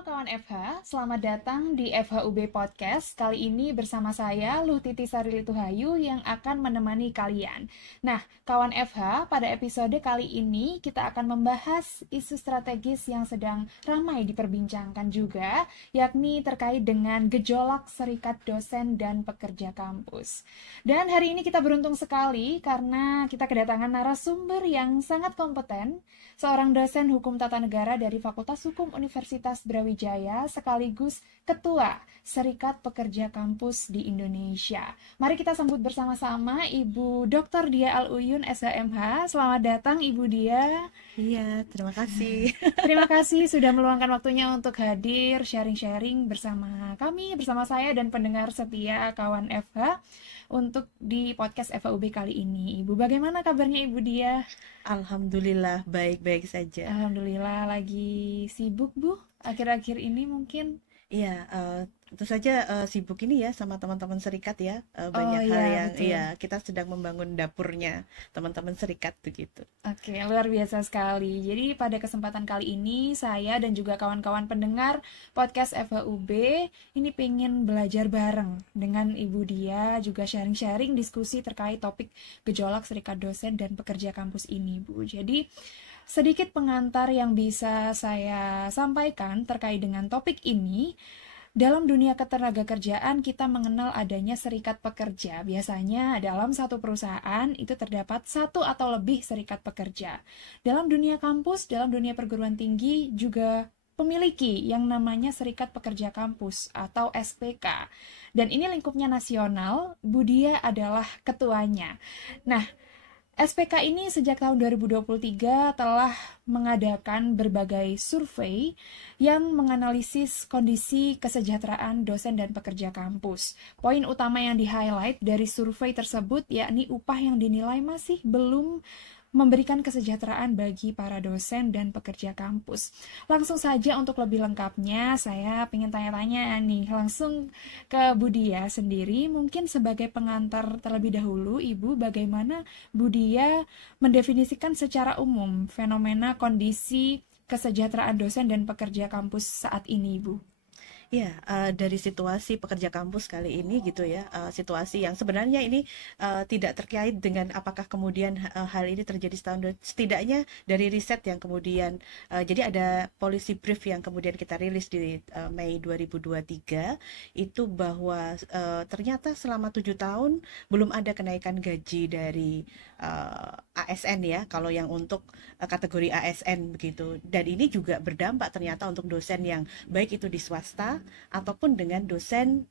Halo kawan FH, selamat datang di FHUB Podcast. Kali ini bersama saya, Luhtiti Sarilituhayu, yang akan menemani kalian. Nah, kawan FH, pada episode kali ini kita akan membahas isu strategis yang sedang ramai diperbincangkan juga, yakni terkait dengan gejolak serikat dosen dan pekerja kampus. Dan hari ini kita beruntung sekali karena kita kedatangan narasumber yang sangat kompeten, seorang dosen hukum tata negara dari Fakultas Hukum Universitas Brawijaya sekaligus Ketua Serikat Pekerja Kampus di Indonesia. Mari kita sambut bersama-sama Ibu Dr. Dia Al-Uyun, SHMH. Selamat datang Ibu Dia. Iya, terima kasih. Terima kasih sudah meluangkan waktunya untuk hadir, sharing-sharing bersama kami, bersama saya dan pendengar setia kawan FH untuk di podcast FHUB kali ini. Ibu, bagaimana kabarnya Ibu Dia? Alhamdulillah, baik-baik saja. Alhamdulillah, lagi sibuk Bu akhir-akhir ini mungkin. Iya, tentu saja sibuk ini ya sama teman-teman serikat ya. Banyak hal Iya, yang betul. kita sedang membangun dapurnya teman-teman serikat begitu. Oke, luar biasa sekali. Jadi pada kesempatan kali ini saya dan juga kawan-kawan pendengar podcast FHUB ini pengen belajar bareng dengan Ibu Dia, juga sharing-sharing diskusi terkait topik gejolak serikat dosen dan pekerja kampus ini, Bu. Jadi sedikit pengantar yang bisa saya sampaikan terkait dengan topik ini. Dalam dunia ketenagakerjaan, kita mengenal adanya serikat pekerja. Biasanya dalam satu perusahaan itu terdapat satu atau lebih serikat pekerja. Dalam dunia kampus, dalam dunia perguruan tinggi juga memiliki yang namanya Serikat Pekerja Kampus atau SPK. Dan ini lingkupnya nasional, Budia adalah ketuanya. Nah, SPK ini sejak tahun 2023 telah mengadakan berbagai survei yang menganalisis kondisi kesejahteraan dosen dan pekerja kampus. Poin utama yang di-highlight dari survei tersebut yakni upah yang dinilai masih belum memberikan kesejahteraan bagi para dosen dan pekerja kampus. Langsung saja untuk lebih lengkapnya, saya ingin tanya-tanya nih, langsung ke Budia sendiri, mungkin sebagai pengantar terlebih dahulu, Ibu, bagaimana Budia mendefinisikan secara umum fenomena kondisi kesejahteraan dosen dan pekerja kampus saat ini, Ibu? Ya, dari situasi pekerja kampus kali ini gitu ya, situasi yang sebenarnya ini tidak terkait dengan apakah kemudian hal ini terjadi setahun, setidaknya dari riset yang kemudian, jadi ada policy brief yang kemudian kita rilis di Mei 2023, itu bahwa ternyata selama 7 tahun belum ada kenaikan gaji dari ASN ya, kalau yang untuk kategori ASN begitu, dan ini juga berdampak ternyata untuk dosen yang baik itu di swasta ataupun dengan dosen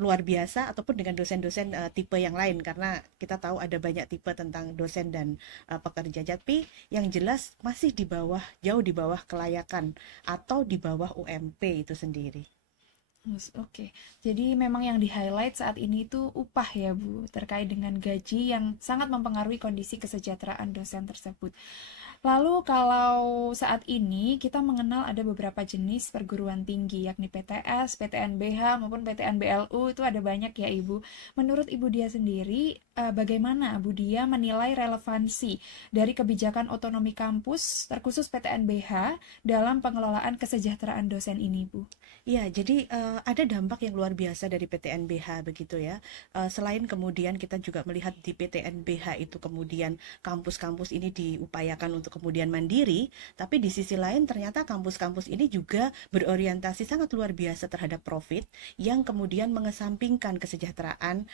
luar biasa ataupun dengan dosen-dosen tipe yang lain, karena kita tahu ada banyak tipe tentang dosen dan pekerja, tapi yang jelas masih di bawah, jauh di bawah kelayakan atau di bawah UMP itu sendiri. Oke, jadi memang yang di-highlight saat ini itu upah ya Bu, terkait dengan gaji yang sangat mempengaruhi kondisi kesejahteraan dosen tersebut. Lalu kalau saat ini kita mengenal ada beberapa jenis perguruan tinggi, yakni PTS, PTNBH maupun PTNBLU, itu ada banyak ya Ibu. Menurut Ibu Dia sendiri, bagaimana Bu Dia menilai relevansi dari kebijakan otonomi kampus, terkhusus PTNBH, dalam pengelolaan kesejahteraan dosen ini Bu? Ya, jadi ada dampak yang luar biasa dari PTNBH begitu ya. Selain kemudian kita juga melihat di PTNBH itu kemudian kampus-kampus ini diupayakan untuk kemudian mandiri, tapi di sisi lain ternyata kampus-kampus ini juga berorientasi sangat luar biasa terhadap profit yang kemudian mengesampingkan kesejahteraan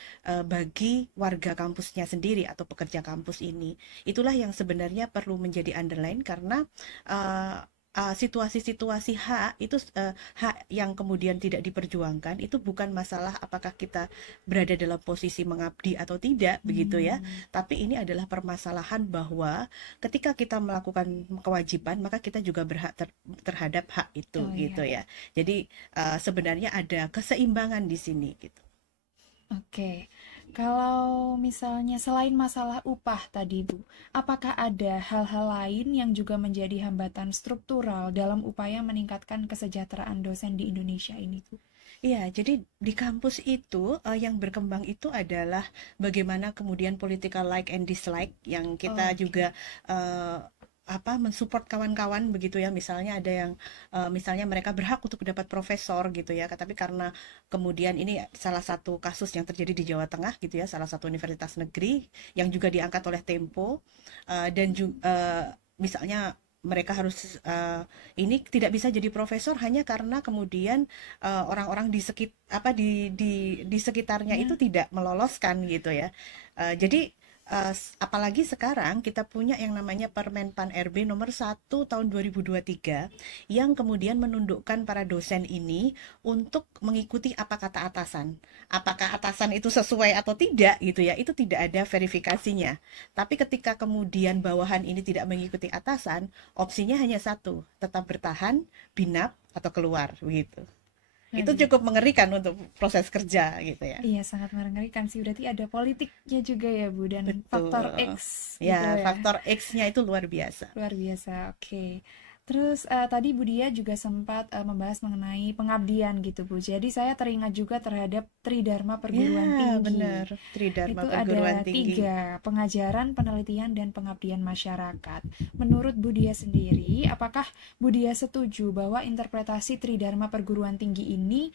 bagi warga kampusnya sendiri atau pekerja kampus ini. Itulah yang sebenarnya perlu menjadi underline, karena situasi-situasi hak itu, hak yang kemudian tidak diperjuangkan itu bukan masalah apakah kita berada dalam posisi mengabdi atau tidak begitu ya, tapi ini adalah permasalahan bahwa ketika kita melakukan kewajiban maka kita juga berhak terhadap hak itu Oh gitu iya. ya. Jadi sebenarnya ada keseimbangan di sini gitu. Oke, kalau misalnya selain masalah upah tadi Bu, apakah ada hal-hal lain yang juga menjadi hambatan struktural dalam upaya meningkatkan kesejahteraan dosen di Indonesia ini Bu? Iya, jadi di kampus itu yang berkembang itu adalah bagaimana kemudian political like and dislike yang kita Oke. juga mensupport kawan-kawan begitu ya, misalnya ada yang misalnya mereka berhak untuk dapat profesor gitu ya, tapi karena kemudian ini salah satu kasus yang terjadi di Jawa Tengah gitu ya, salah satu universitas negeri yang juga diangkat oleh Tempo, dan juga misalnya mereka harus ini tidak bisa jadi profesor hanya karena kemudian orang-orang di di sekitarnya Ya. itu tidak meloloskan gitu ya. Jadi apalagi sekarang kita punya yang namanya Permen-Pan RB nomor 1 tahun 2023 yang kemudian menundukkan para dosen ini untuk mengikuti apa kata atasan. Apakah atasan itu sesuai atau tidak gitu ya, itu tidak ada verifikasinya. Tapi ketika kemudian bawahan ini tidak mengikuti atasan, opsinya hanya satu, tetap bertahan, binap, atau keluar begitu. Itu Aduh. cukup mengerikan untuk proses kerja gitu ya. Iya, sangat mengerikan sih. Berarti ada politiknya juga ya, Bu, dan faktor Betul. X Ya, gitu ya. faktor X-nya itu luar biasa. Luar biasa, oke. Terus tadi Bu Dia juga sempat membahas mengenai pengabdian gitu, Bu. Jadi saya teringat juga terhadap Tridharma Perguruan Ya, Tinggi. benar. Tridharma Itu Perguruan ada Tinggi. 3, pengajaran, penelitian, dan pengabdian masyarakat. Menurut Bu Dia sendiri, apakah Bu Dia setuju bahwa interpretasi Tridharma Perguruan Tinggi ini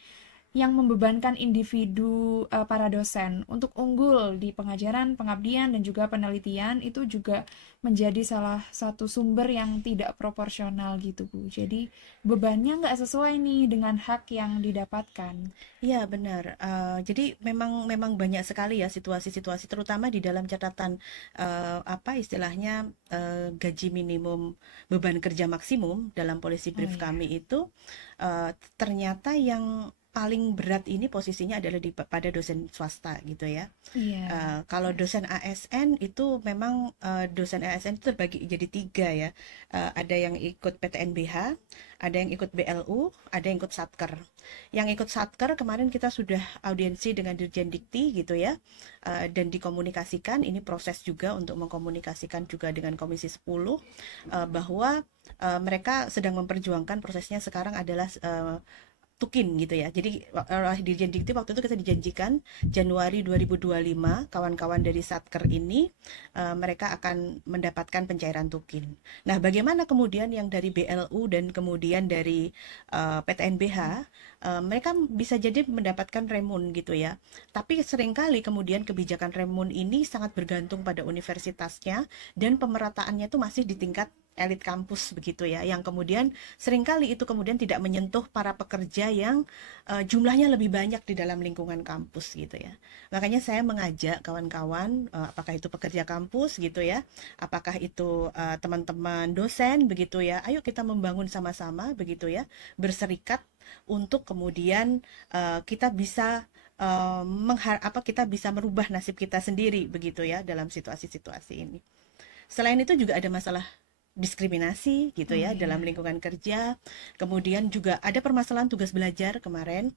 yang membebankan individu para dosen untuk unggul di pengajaran, pengabdian, dan juga penelitian itu juga menjadi salah satu sumber yang tidak proporsional gitu, Bu. Jadi bebannya nggak sesuai nih dengan hak yang didapatkan. Iya, benar. Jadi memang memang banyak sekali ya situasi-situasi, terutama di dalam catatan apa istilahnya gaji minimum beban kerja maksimum dalam policy Oh brief iya, kami itu ternyata yang paling berat ini posisinya adalah pada dosen swasta gitu ya. iya, Kalau dosen ASN itu memang dosen ASN itu terbagi jadi 3 ya. Ada yang ikut PTNBH, ada yang ikut BLU, ada yang ikut Satker. Yang ikut Satker kemarin kita sudah audiensi dengan Dirjen Dikti gitu ya, dan dikomunikasikan. Ini proses juga untuk mengkomunikasikan juga dengan Komisi 10 bahwa mereka sedang memperjuangkan prosesnya sekarang adalah Tukin gitu ya. Jadi oleh Dirjen Dikti waktu itu kita dijanjikan Januari 2025 kawan-kawan dari Satker ini mereka akan mendapatkan pencairan Tukin. Nah, bagaimana kemudian yang dari BLU dan kemudian dari PTNBH mereka bisa jadi mendapatkan remun gitu ya. Tapi seringkali kemudian kebijakan remun ini sangat bergantung pada universitasnya dan pemerataannya itu masih di tingkat elit kampus begitu ya, yang kemudian seringkali itu kemudian tidak menyentuh para pekerja yang jumlahnya lebih banyak di dalam lingkungan kampus gitu ya. Makanya saya mengajak kawan-kawan, apakah itu pekerja kampus gitu ya, apakah itu teman-teman dosen begitu ya, ayo kita membangun sama-sama begitu ya, berserikat untuk kemudian kita bisa kita bisa merubah nasib kita sendiri begitu ya dalam situasi-situasi ini. Selain itu juga ada masalah diskriminasi gitu oh ya iya, dalam lingkungan kerja. Kemudian juga ada permasalahan tugas belajar kemarin.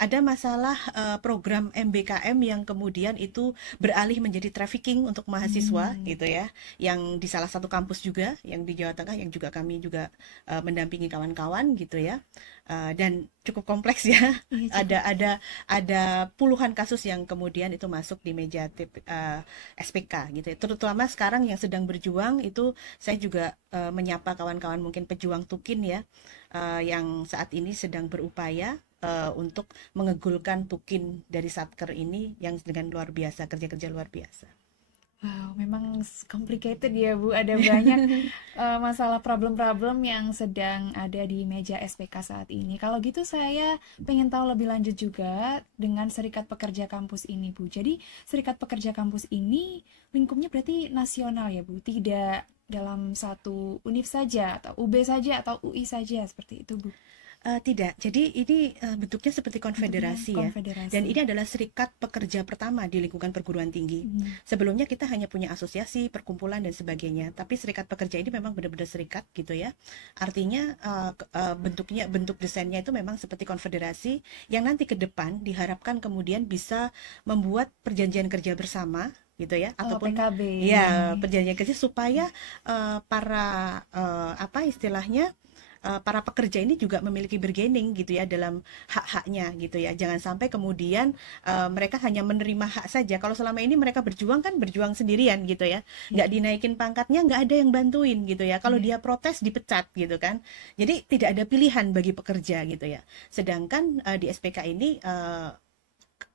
Ada masalah program MBKM yang kemudian itu beralih menjadi trafficking untuk mahasiswa hmm, gitu ya. Yang di salah satu kampus juga yang di Jawa Tengah yang juga kami juga mendampingi kawan-kawan gitu ya. Dan cukup kompleks ya. iya cukup, Ada puluhan kasus yang kemudian itu masuk di meja SPK gitu ya. Terutama sekarang yang sedang berjuang itu saya juga menyapa kawan-kawan mungkin pejuang Tukin ya, yang saat ini sedang berupaya untuk mengegulkan Tukin dari Satker ini yang dengan luar biasa, kerja-kerja luar biasa. wow, memang complicated ya Bu. Ada banyak masalah problem-problem yang sedang ada di meja SPK saat ini. Kalau gitu saya pengen tahu lebih lanjut juga dengan Serikat Pekerja Kampus ini Bu. Jadi Serikat Pekerja Kampus ini lingkupnya berarti nasional ya Bu, tidak dalam satu univ saja atau UB saja atau UI saja seperti itu Bu. Tidak, jadi ini bentuknya seperti Bentuknya konfederasi ya. Dan konfederasi. ini adalah serikat pekerja pertama di lingkungan perguruan tinggi. Hmm. Sebelumnya kita hanya punya asosiasi, perkumpulan dan sebagainya. Tapi serikat pekerja ini memang benar-benar serikat gitu ya. Artinya bentuk desainnya itu memang seperti konfederasi yang nanti ke depan diharapkan kemudian bisa membuat perjanjian kerja bersama gitu ya, Oh, ataupun PKB. ya perjanjian kerja supaya para apa istilahnya para pekerja ini juga memiliki bargaining gitu ya dalam hak-haknya gitu ya. Jangan sampai kemudian mereka hanya menerima hak saja. Kalau selama ini mereka berjuang kan berjuang sendirian gitu ya, nggak dinaikin pangkatnya, nggak ada yang bantuin gitu ya. Kalau dia protes dipecat gitu kan. Jadi tidak ada pilihan bagi pekerja gitu ya. Sedangkan di SPK ini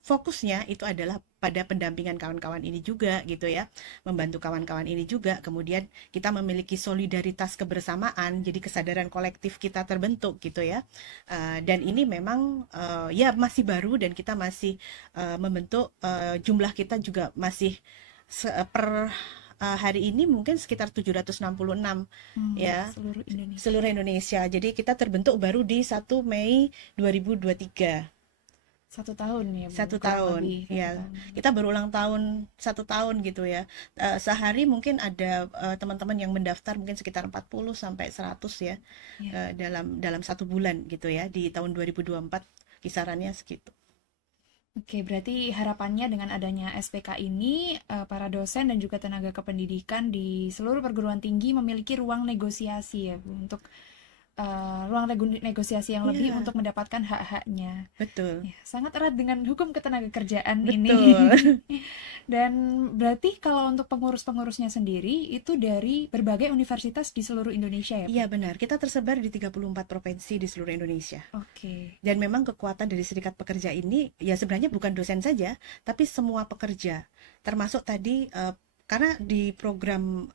fokusnya itu adalah pada pendampingan kawan-kawan ini juga gitu ya, membantu kawan-kawan ini juga. Kemudian kita memiliki solidaritas kebersamaan, jadi kesadaran kolektif kita terbentuk gitu ya. Dan ini memang ya masih baru dan kita masih membentuk, jumlah kita juga masih per hari ini mungkin sekitar 766 ya, Seluruh Indonesia. seluruh Indonesia. Jadi kita terbentuk baru di 1 Mei 2023. 1 tahun ya Bu, Satu kurang tahun lebih 1 ya, tahun. kita berulang tahun 1 tahun gitu ya. Sehari mungkin ada teman-teman yang mendaftar mungkin sekitar 40 sampai 100 ya, Ya. dalam 1 bulan gitu ya, di tahun 2024 kisarannya segitu. Oke, berarti harapannya dengan adanya SPK ini, para dosen dan juga tenaga kependidikan di seluruh perguruan tinggi memiliki ruang negosiasi ya Bu, untuk ruang negosiasi yang lebih Iya, untuk mendapatkan hak-haknya. betul. Ya, sangat erat dengan hukum ketenagakerjaan ini. Betul. Dan berarti kalau untuk pengurus-pengurusnya sendiri itu dari berbagai universitas di seluruh Indonesia ya, Bu? Iya benar, kita tersebar di 34 provinsi di seluruh Indonesia. Oke. Dan memang kekuatan dari serikat pekerja ini ya sebenarnya bukan dosen saja, tapi semua pekerja. Termasuk tadi karena di program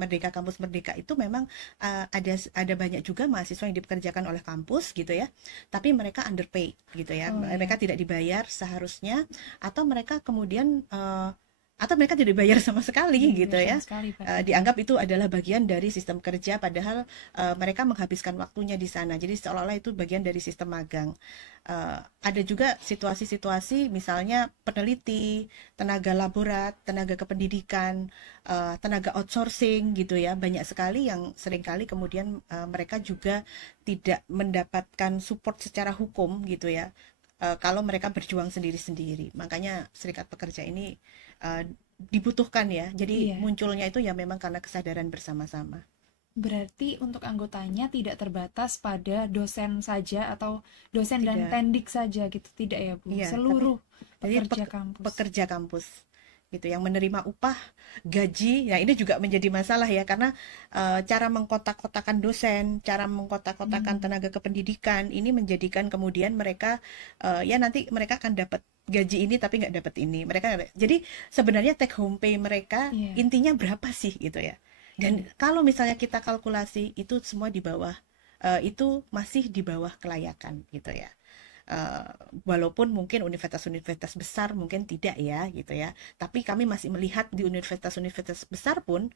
Merdeka Kampus Merdeka itu memang ada banyak juga mahasiswa yang dipekerjakan oleh kampus gitu ya, tapi mereka underpaid gitu ya. Oh Mereka ya. tidak dibayar seharusnya, atau mereka kemudian atau mereka tidak dibayar sama sekali Tidak gitu dibayar ya. sama sekali bahkan. Dianggap itu adalah bagian dari sistem kerja, padahal mereka menghabiskan waktunya di sana. Jadi seolah-olah itu bagian dari sistem magang. Ada juga situasi-situasi misalnya peneliti, tenaga laborat, tenaga kependidikan, tenaga outsourcing gitu ya. Banyak sekali yang seringkali kemudian mereka juga tidak mendapatkan support secara hukum gitu ya. Kalau mereka berjuang sendiri-sendiri. Makanya serikat pekerja ini dibutuhkan ya. Jadi Iya. munculnya itu ya memang karena kesadaran bersama-sama. Berarti untuk anggotanya tidak terbatas pada dosen saja atau dosen dan Tidak. tendik saja gitu, tidak ya Bu? Iya, Seluruh jadi pekerja kampus. pekerja kampus gitu yang menerima upah, gaji. Ya ini juga menjadi masalah ya, karena cara mengkotak-kotakan dosen, cara mengkotak-kotakan tenaga kependidikan ini menjadikan kemudian mereka ya nanti mereka akan dapat gaji ini tapi nggak dapat ini. Jadi sebenarnya take home pay mereka Iya. intinya berapa sih gitu ya. Dan kalau misalnya kita kalkulasi itu semua di bawah, itu masih di bawah kelayakan gitu ya. Uh, Walaupun mungkin universitas-universitas besar mungkin tidak ya gitu ya, tapi kami masih melihat di universitas-universitas besar pun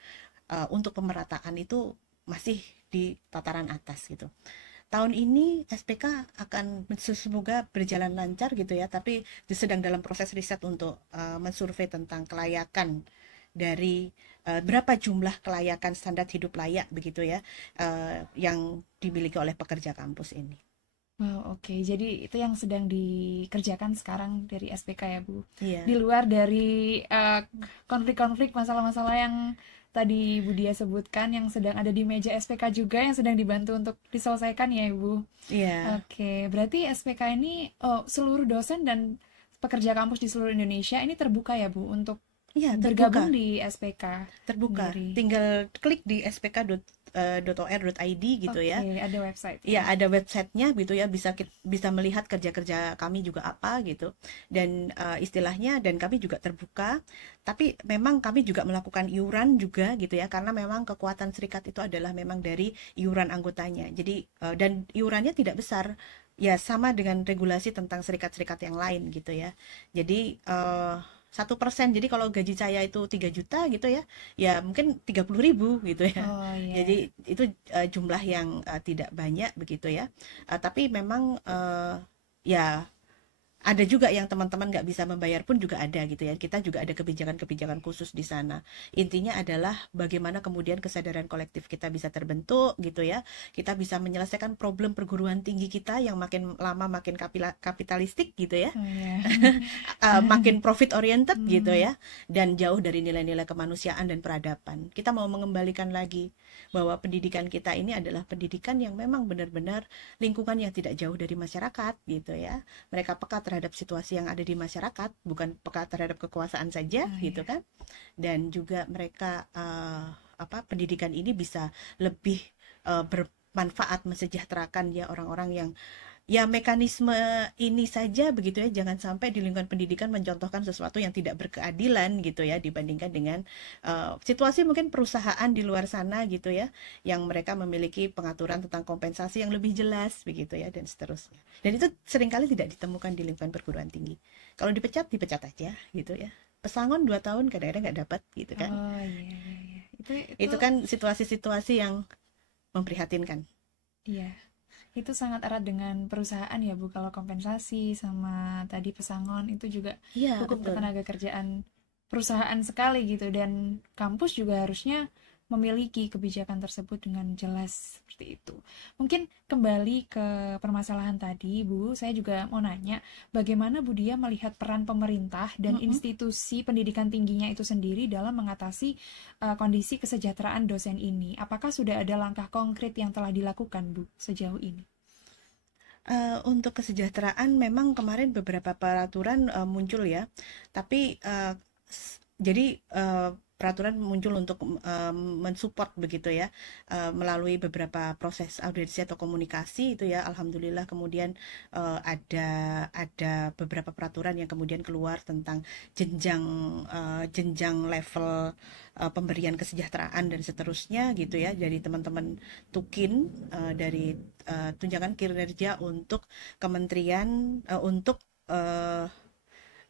untuk pemerataan itu masih di tataran atas gitu. Tahun ini SPK akan semoga berjalan lancar gitu ya, tapi sedang dalam proses riset untuk mensurvei tentang kelayakan dari berapa jumlah kelayakan standar hidup layak begitu ya, yang dimiliki oleh pekerja kampus ini. Wow, oke. Jadi itu yang sedang dikerjakan sekarang dari SPK ya, Bu. Iya. Di luar dari konflik-konflik, masalah-masalah yang tadi Bu Dia sebutkan yang sedang ada di meja SPK juga yang sedang dibantu untuk diselesaikan ya, Ibu. Iya. Oke, berarti SPK ini seluruh dosen dan pekerja kampus di seluruh Indonesia ini terbuka ya, Bu, untuk Iya, bergabung terbuka. di SPK Terbuka. sendiri. Tinggal klik di spk.or.id gitu ya. Oke, ada website. Iya, ada websitenya gitu ya, bisa melihat kerja-kerja kami juga apa gitu. Dan istilahnya, dan kami juga terbuka, tapi memang kami juga melakukan iuran juga gitu ya, karena memang kekuatan serikat itu adalah memang dari iuran anggotanya. Jadi dan iurannya tidak besar. Ya sama dengan regulasi tentang serikat-serikat yang lain gitu ya. Jadi 1%. Jadi kalau gaji saya itu 3 juta gitu ya, ya mungkin 30.000 gitu ya. Oh iya. Jadi itu jumlah yang tidak banyak begitu ya. Tapi memang ya ada juga yang teman-teman nggak bisa membayar pun juga ada gitu ya. Kita juga ada kebijakan-kebijakan khusus di sana. Intinya adalah bagaimana kemudian kesadaran kolektif kita bisa terbentuk gitu ya. Kita bisa menyelesaikan problem perguruan tinggi kita yang makin lama makin kapitalistik gitu ya. Oh iya. Makin profit oriented gitu ya. Dan jauh dari nilai-nilai kemanusiaan dan peradaban. Kita mau mengembalikan lagi bahwa pendidikan kita ini adalah pendidikan yang memang benar-benar lingkungan yang tidak jauh dari masyarakat gitu ya. Mereka peka terhadap situasi yang ada di masyarakat, bukan peka terhadap kekuasaan saja gitu kan. Dan juga mereka pendidikan ini bisa lebih bermanfaat, mensejahterakan ya orang-orang yang ya mekanisme ini saja begitu ya, jangan sampai di lingkungan pendidikan mencontohkan sesuatu yang tidak berkeadilan gitu ya, dibandingkan dengan situasi mungkin perusahaan di luar sana gitu ya, yang mereka memiliki pengaturan tentang kompensasi yang lebih jelas begitu ya, dan seterusnya. Dan itu seringkali tidak ditemukan di lingkungan perguruan tinggi. Kalau dipecat aja gitu ya. Pesangon 2 tahun kadang-kadang nggak dapat gitu kan. Oh iya, iya, iya. Itu kan situasi-situasi yang memprihatinkan. Iya. Itu sangat erat dengan perusahaan ya Bu, kalau kompensasi sama tadi pesangon itu juga Iya, hukum betul. ketenaga kerjaan perusahaan sekali gitu, dan kampus juga harusnya memiliki kebijakan tersebut dengan jelas seperti itu. Mungkin kembali ke permasalahan tadi Bu, saya juga mau nanya bagaimana Bu Dia melihat peran pemerintah dan institusi pendidikan tingginya itu sendiri dalam mengatasi kondisi kesejahteraan dosen ini. Apakah sudah ada langkah konkret yang telah dilakukan Bu sejauh ini? Untuk kesejahteraan memang kemarin beberapa peraturan muncul ya, tapi jadi peraturan muncul untuk mensupport begitu ya, melalui beberapa proses audiensi atau komunikasi itu ya, alhamdulillah. Kemudian ada beberapa peraturan yang kemudian keluar tentang jenjang level pemberian kesejahteraan dan seterusnya gitu ya, dari teman-teman Tukin, dari tunjangan kinerja untuk kementerian, untuk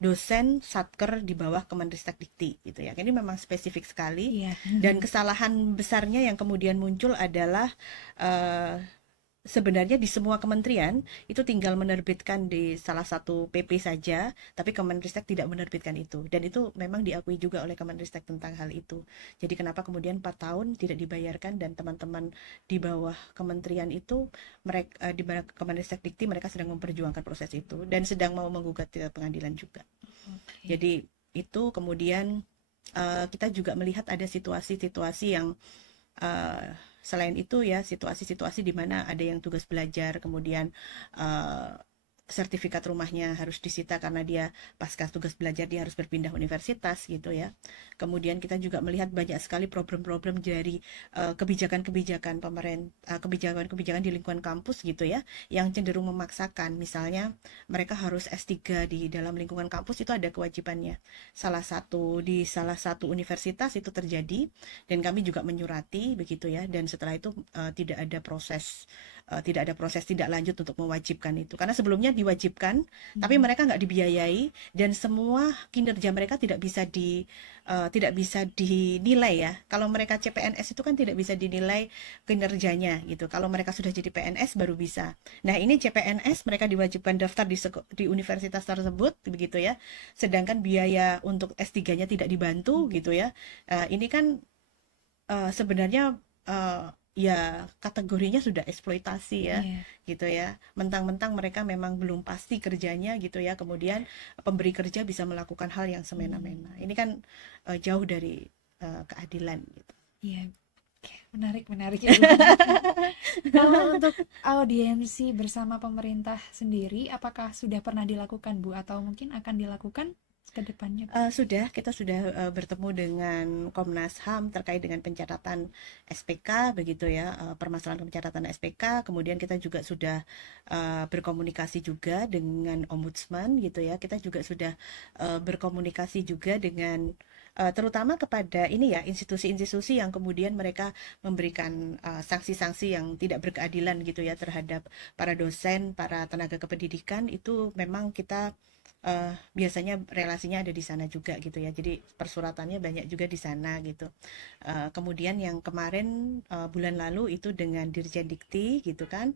dosen satker di bawah Kemenristek Dikti gitu ya. Ini memang spesifik sekali. Iya. Dan kesalahan besarnya yang kemudian muncul adalah sebenarnya di semua kementerian itu tinggal menerbitkan di salah satu PP saja, tapi Kemenristek tidak menerbitkan itu. Dan itu memang diakui juga oleh Kemenristek tentang hal itu. Jadi kenapa kemudian 4 tahun tidak dibayarkan, dan teman-teman di bawah kementerian itu, mereka di Kemenristek Dikti, mereka sedang memperjuangkan proses itu dan sedang mau menggugat ke pengadilan juga. Oke. Jadi itu kemudian kita juga melihat ada situasi-situasi yang selain itu ya, situasi-situasi di mana ada yang tugas belajar kemudian sertifikat rumahnya harus disita karena dia pasca tugas belajar dia harus berpindah universitas gitu ya. Kemudian kita juga melihat banyak sekali problem-problem dari kebijakan-kebijakan pemerintah, kebijakan-kebijakan di lingkungan kampus gitu ya, yang cenderung memaksakan. Misalnya mereka harus S3 di dalam lingkungan kampus, itu ada kewajibannya. Di salah satu universitas itu terjadi, dan kami juga menyurati begitu ya, dan setelah itu tidak ada proses tidak lanjut untuk mewajibkan itu, karena sebelumnya diwajibkan tapi mereka nggak dibiayai, dan semua kinerja mereka tidak bisa dinilai ya. Kalau mereka CPNS itu kan tidak bisa dinilai kinerjanya gitu, kalau mereka sudah jadi PNS baru bisa. Nah ini CPNS mereka diwajibkan daftar di universitas tersebut begitu ya, sedangkan biaya untuk S3-nya tidak dibantu gitu ya. Ini kan sebenarnya ya kategorinya sudah eksploitasi ya, gitu ya. Mentang-mentang mereka memang belum pasti kerjanya gitu ya, kemudian pemberi kerja bisa melakukan hal yang semena-mena. Ini kan jauh dari keadilan gitu. Iya. Oke, menarik ya Bu. Kalau untuk audiensi bersama pemerintah sendiri, apakah sudah pernah dilakukan Bu, atau mungkin akan dilakukan ke depannya Bu? Kita sudah bertemu dengan Komnas HAM terkait dengan pencatatan SPK begitu ya, permasalahan pencatatan SPK. Kemudian kita juga sudah berkomunikasi juga dengan Ombudsman gitu ya. Kita juga sudah berkomunikasi juga dengan terutama kepada ini ya, institusi-institusi yang kemudian mereka memberikan sanksi-sanksi yang tidak berkeadilan gitu ya terhadap para dosen, para tenaga kependidikan. Itu memang kita biasanya relasinya ada di sana juga gitu ya, jadi persuratannya banyak juga di sana gitu. Kemudian yang kemarin bulan lalu itu dengan Dirjen Dikti gitu kan,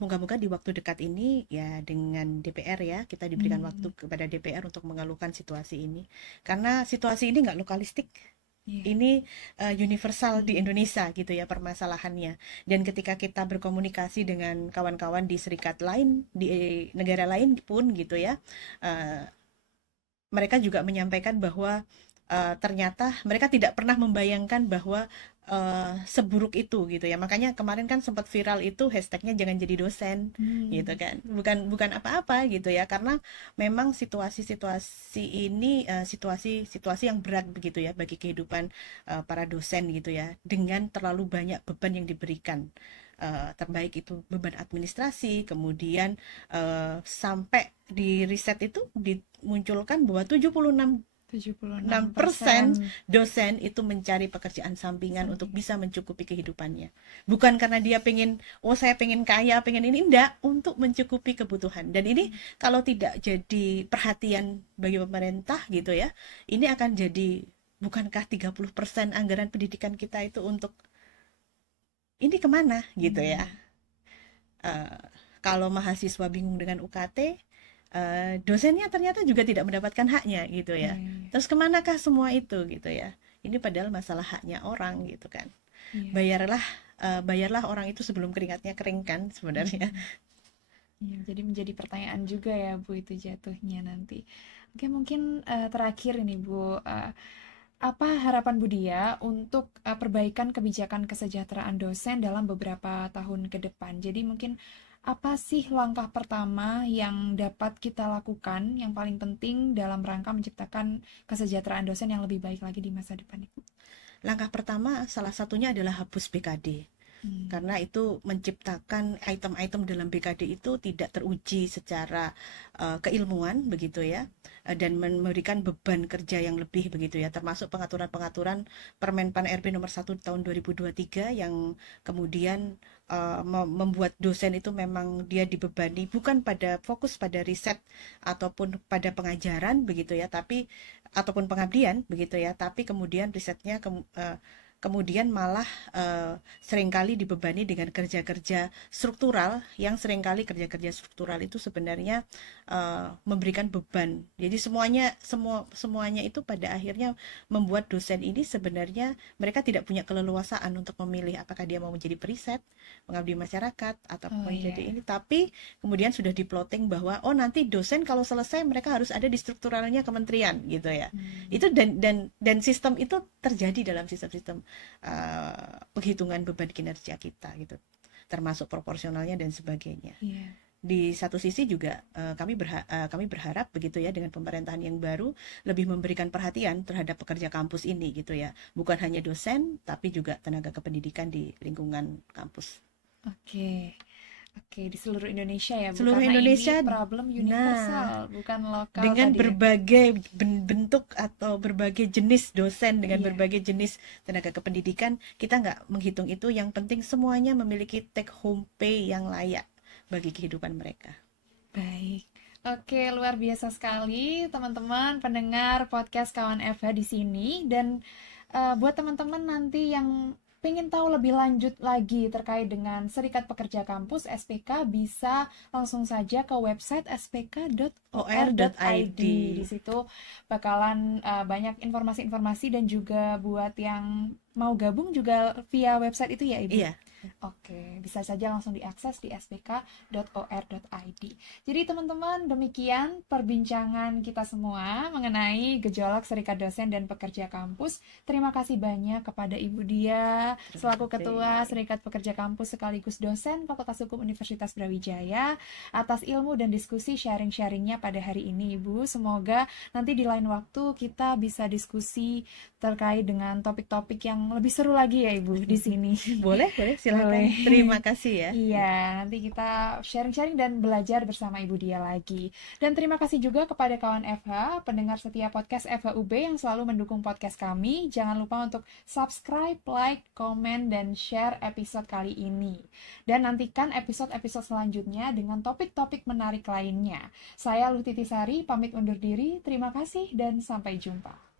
moga-moga di waktu dekat ini ya dengan DPR ya, kita diberikan waktu kepada DPR untuk mengeluhkan situasi ini, karena situasi ini nggak lokalistik. Ini universal di Indonesia gitu ya permasalahannya. Dan ketika kita berkomunikasi dengan kawan-kawan di serikat lain, di negara lain pun gitu ya, mereka juga menyampaikan bahwa ternyata mereka tidak pernah membayangkan bahwa seburuk itu gitu ya. Makanya kemarin kan sempat viral itu hashtagnya jangan jadi dosen gitu kan. Bukan apa-apa gitu ya, karena memang situasi-situasi ini situasi-situasi yang berat begitu ya bagi kehidupan para dosen gitu ya, dengan terlalu banyak beban yang diberikan. Terbaik itu beban administrasi, kemudian sampai di riset itu dimunculkan bahwa 76% 76%. dosen itu mencari pekerjaan sampingan untuk bisa mencukupi kehidupannya. Bukan karena dia pengen, oh saya pengen kaya, pengen ini, enggak, untuk mencukupi kebutuhan. Dan ini kalau tidak jadi perhatian bagi pemerintah gitu ya, ini akan jadi, bukankah 30% anggaran pendidikan kita itu untuk ini kemana gitu ya. Eh, Kalau mahasiswa bingung dengan UKT, dosennya ternyata juga tidak mendapatkan haknya gitu ya. Terus kemanakah semua itu gitu ya? Ini padahal masalah haknya orang gitu kan. Bayarlah orang itu sebelum keringatnya kering kan sebenarnya. Iya, jadi menjadi pertanyaan juga ya Bu itu jatuhnya nanti. Oke, mungkin terakhir ini Bu, apa harapan Bu Dia untuk perbaikan kebijakan kesejahteraan dosen dalam beberapa tahun ke depan? Jadi mungkin apa sih langkah pertama yang dapat kita lakukan yang paling penting dalam rangka menciptakan kesejahteraan dosen yang lebih baik lagi di masa depan Ibu? Langkah pertama salah satunya adalah hapus BKD. Karena itu menciptakan item-item dalam BKD itu tidak teruji secara keilmuan begitu ya, dan memberikan beban kerja yang lebih begitu ya, termasuk pengaturan-pengaturan Permen-Pan RB nomor 1 tahun 2023 yang kemudian membuat dosen itu memang dia dibebani bukan pada fokus pada riset ataupun pada pengajaran begitu ya, tapi ataupun pengabdian begitu ya, tapi kemudian risetnya kemudian malah seringkali dibebani dengan kerja-kerja struktural, yang seringkali kerja-kerja struktural itu sebenarnya memberikan beban. Jadi semuanya itu pada akhirnya membuat dosen ini sebenarnya mereka tidak punya keleluasaan untuk memilih apakah dia mau menjadi periset, pengabdi masyarakat, atau menjadi ini. Tapi kemudian sudah diplotting bahwa nanti dosen kalau selesai mereka harus ada di strukturalnya kementerian gitu ya. Itu dan sistem itu terjadi dalam sistem-sistem penghitungan beban kinerja kita gitu, termasuk proporsionalnya dan sebagainya. Di satu sisi juga kami berharap begitu ya, dengan pemerintahan yang baru lebih memberikan perhatian terhadap pekerja kampus ini gitu ya, bukan hanya dosen tapi juga tenaga kependidikan di lingkungan kampus. Oke, di seluruh Indonesia ya, seluruh karena Indonesia, ini problem universal, bukan lokal dengan tadi. berbagai bentuk atau berbagai jenis dosen, dengan berbagai jenis tenaga kependidikan, kita nggak menghitung itu. Yang penting semuanya memiliki take home pay yang layak bagi kehidupan mereka. Baik. Oke, luar biasa sekali teman-teman pendengar podcast Kawan FH di sini. Dan buat teman-teman nanti yang pengen tahu lebih lanjut lagi terkait dengan Serikat Pekerja Kampus SPK, bisa langsung saja ke website spk.or.id. Di situ bakalan banyak informasi-informasi, dan juga buat yang mau gabung juga via website itu ya Ibu? Iya. Oke, bisa saja langsung diakses di spk.or.id. Jadi teman-teman, demikian perbincangan kita semua mengenai gejolak Serikat Dosen dan Pekerja Kampus. Terima kasih banyak kepada Ibu Dia selaku Ketua Serikat Pekerja Kampus sekaligus dosen Fakultas Hukum Universitas Brawijaya atas ilmu dan diskusi sharing-sharingnya pada hari ini Ibu. Semoga nanti di lain waktu kita bisa diskusi terkait dengan topik-topik yang lebih seru lagi ya Ibu di sini. Boleh, silakan. Terima kasih ya. Iya, nanti kita sharing-sharing dan belajar bersama Ibu Dia lagi. Dan terima kasih juga kepada kawan FH, pendengar setia podcast FHUB yang selalu mendukung podcast kami. Jangan lupa untuk subscribe, like, komen, dan share episode kali ini. Dan nantikan episode-episode selanjutnya dengan topik-topik menarik lainnya. Saya Luh Titisari, pamit undur diri. Terima kasih dan sampai jumpa.